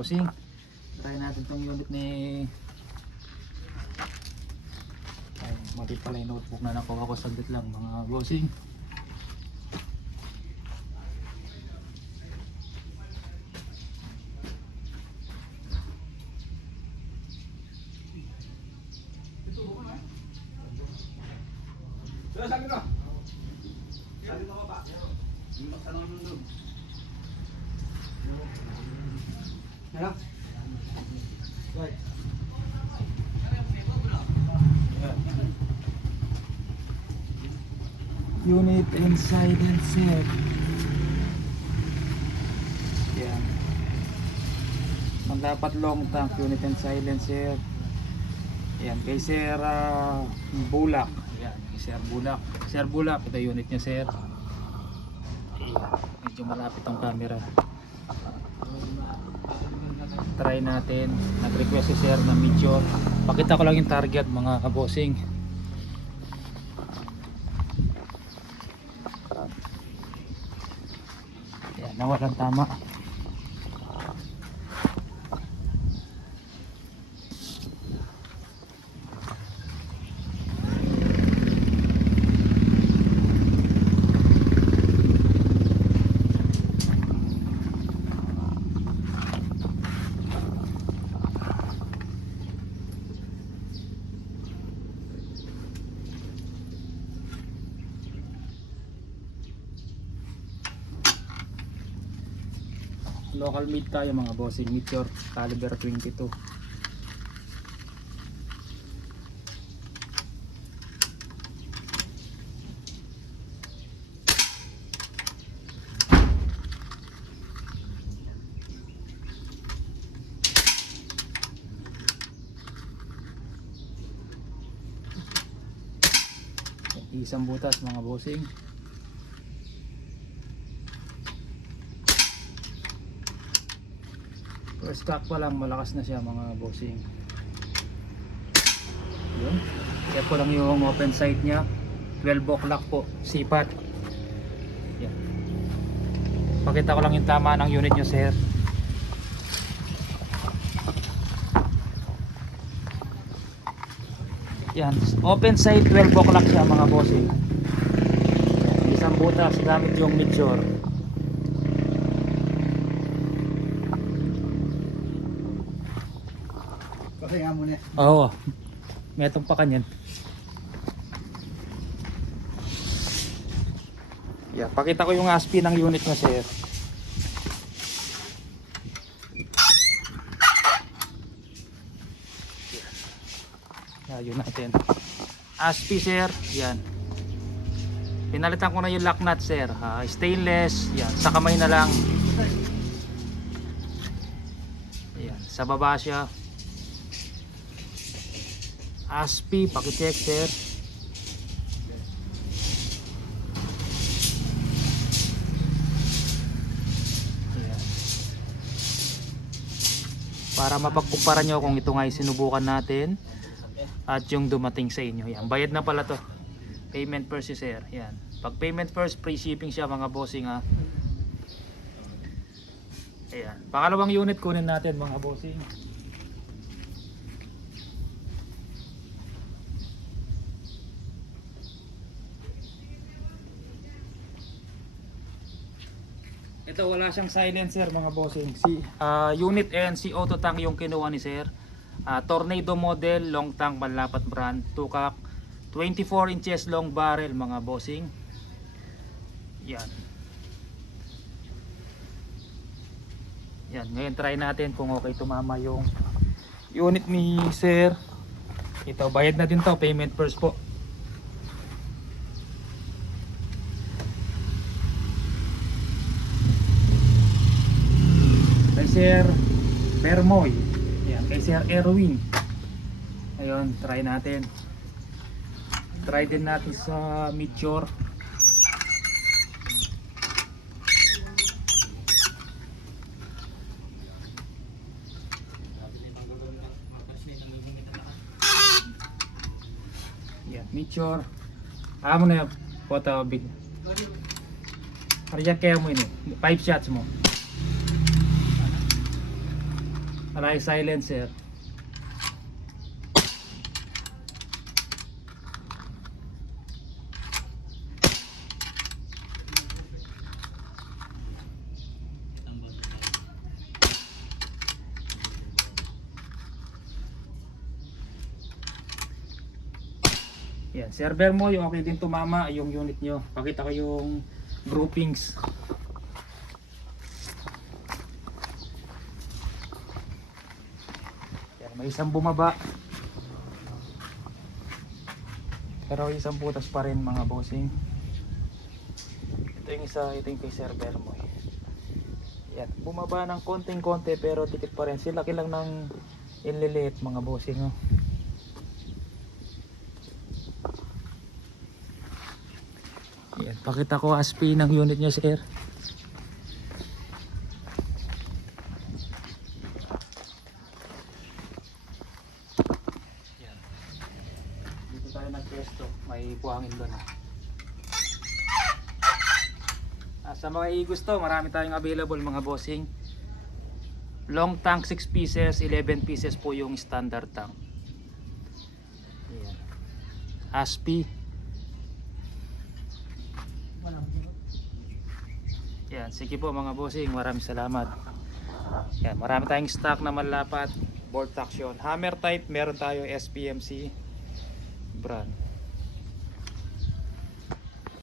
bossing. Try natin tong unit ni... Ay, mali pala yung notebook na nakuha ko, saglit lang mga bossing. Ano? Right. Unit and silencer. Yan. Dapat long tank unit and silencer. Yan kay Sir Bulak. Yan, kay Sir Bulak. Sir Bulak, ito unit niya sir. Ayan, medyo malapit ang camera. Try natin. Nag-request si Sir na medyo. Pakita ko lang yung target mga kabossing. Ayan, nawalan tama. Local meat tayo mga bossing, Meteor caliber 22. Isang butas mga bossing. First cock pa lang malakas na siya mga bossing. Yun. Check ko lang yung open sight niya. 12 o'clock po, sipat. Yan. Pakita ko lang yung tama ng unit nyo sir. Yan. Open sight 12 o'clock siya mga bossing. Isang butas gamit yung Meteor. Pahinga muna. Oo. Metong pa kanyan. Yeah, pakita ko yung ASPI ng unit mo sir. Yeah, yun natin. ASPI sir, yan. Pinalitan ko na yung lock nut sir. Stainless, yan. Sa kamay na lang. Yan, sa baba siya. ASPI, pakicheck sir. Ayan. Para mapagkumpara nyo kung ito nga ay sinubukan natin at yung dumating sa inyo. Yan, bayad na pala to. Payment first si sir. Yan. Pag payment first, free shipping siya mga bossing ha. Ayan. Pangalawang unit kunin natin mga bossing. Ito wala siyang silencer mga bossing. Unit NC auto tank yung kinuha ni sir. Tornado model, long tank, Manlapat brand, 2-cock, 24 inches long barrel mga bossing. Yan. Yan, ngayon try natin kung okay tumama yung unit ni sir. Ito bayad na din to, payment first po. Kay Sir Permoy. Yan, kay Sir Erwin. Ayun, try natin. Try din natin sa Meteor. Yan, Meteor. Amo na yung photo big. Parang kaya mo ini. 5 shots mo. Aray silencer. Yan, server mo yung okay din tumama yung unit nyo. Pakita ko yung groupings. Yan, may isang bumaba. Pero isang butas pa rin mga bossing. Ito yung isa, ito yung kay server mo. Yan, bumaba ng konting-konti pero dikit pa rin. Sila lang ng ililiit mga bossing. Oh. Yan, pakita ko ASP ng unit nyo sir. Yan. Dito tayo nagpwesto, may buhangin doon. Sa mga gusto, marami tayong available mga bossing. Long tank 6 pieces, 11 pieces po yung standard tank. Yan. ASP. Yan, sige po mga bossing, maraming salamat. Yan, marami tayong stock na malapat, bolt action. Hammer type, meron tayo SPMC brand.